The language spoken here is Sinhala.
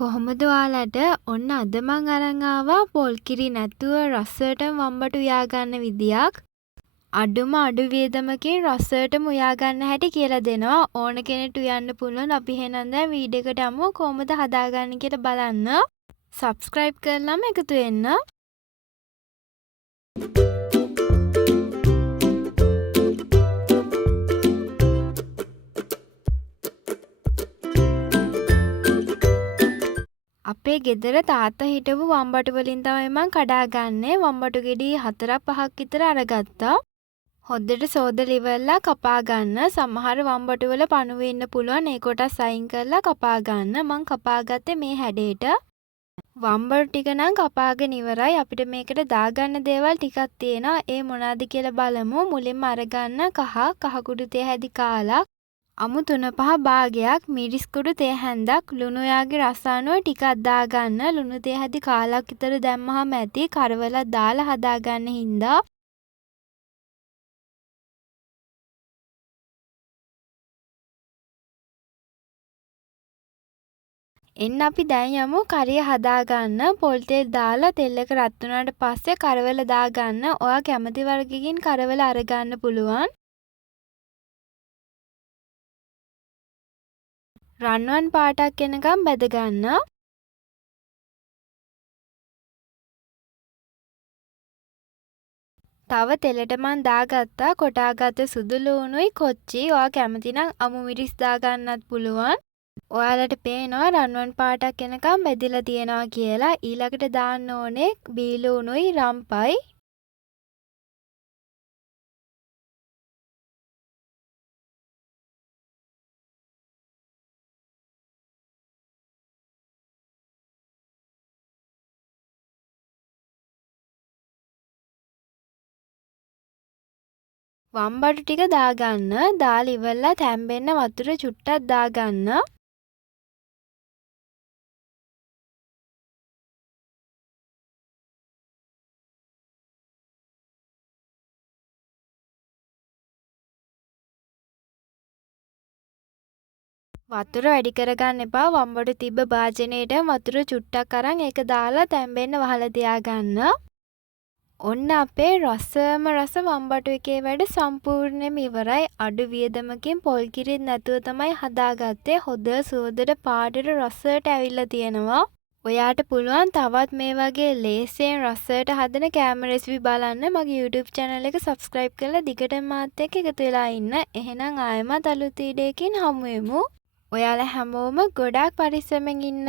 කොහොමද ඔයාලට ඔන්න අද මං අරන් ආවා පොල් කිරි නැතුව රසටම වම්බට උයා ගන්න විදියක්. අඩුම අඩු වියදමකින් රසටම උයා ගන්න හැටි කියලා දෙනවා. ඕන කෙනෙක්ට උයන්න පුළුවන්. අපි එහෙනම් දැන් වීඩියෝ එකට යමු කොහොමද හදාගන්නේ කියලා බලන්න. subscribe කරලාම එකතු වෙන්න. අපේ ගෙදර තාත්තා හිටපු වම්බටු වලින් තමයි මං කඩාගන්නේ. වම්බටු ගෙඩි 4-5ක් විතර අරගත්තා. හොද්දට සෝදලා ඉවරලා කපා ගන්න. සමහර වම්බටු වල පණුව ඉන්න පුළුවන්. ඒ කොටස් අයින් කරලා කපා ගන්න. මං කපාගත්තේ මේ හැඩයට. වම්බටු ටික නම් කපාගෙන ඉවරයි. අපිට මේකට දාගන්න දේවල් ටිකක් තියෙනවා. ඒ මොනවාද කියලා බලමු. මුලින්ම අරගන්න කහ කුඩු තේ හැදි කාලක්. අමු 3-5 භාගයක් මිරිස් කුඩු තේ හැන්දක් ලුණු යාගේ රස අනුව ටිකක් දාගන්න. ලුණු තේ හැදි කාලක් විතර දැම්මහම ඇති. කරවලක් දාලා හදාගන්න හින්දා. එන්න අපි දැන් යමු කරිය හදාගන්න. පොල් තෙල් දාලා තෙල් එක රත් වුණාට පස්සේ කරවල දාගන්න. ඔයා කැමති වර්ගකින් කරවල අරගන්න පුළුවන්. රන්වන් පාටක් එනකම් බැද ගන්න. තව තෙලට මං දාගත්තා කොටාගත්ත සුදු ලුණුයි කොච්චි. ඔයා කැමති නම් අමු මිරිස් දාගන්නත් පුළුවන්. ඔයාලට පේනවා රන්වන් පාටක් එනකම් බැදිලා තියෙනවා කියලා. ඊළඟට දාන්න ඕනේ බීලුණුයි රම්පයි. වම්බටු ටික දාගන්න. දාලා ඉවරලා තැම්බෙන්න වතුර චුට්ටක් දාගන්න. වතුර වැඩි කරගන්න එපා. වම්බටු තිබ්බ භාජනයට වතුර චුට්ටක් අරන් ඒක දාලා තැම්බෙන්න වහලා තියාගන්න. ඔන්න අපේ රසම රස වම්බටු එකේ වැඩ සම්පූර්ණයෙන්ම ඉවරයි. අඩු වියදමකින් පොල් කිරිත් නැතුව තමයි හදාගත්තේ. හොඳ සුවඳට පාටට රසයට ඇවිල්ලා තියෙනවා. ඔයාට පුළුවන් තවත් මේ වගේ ලේසියෙන් රසයට හදන කෑම රෙසිපි බලන්න. මගේ YouTube channel එක subscribe කරලා දිගටම මාත් එක්ක එකතු වෙලා ඉන්න. එහෙනම් ආයෙමත් අලුත් වීඩියෝකින් හමු වෙමු. ඔයාලා හැමෝම ගොඩාක් පරිස්සමෙන් ඉන්න.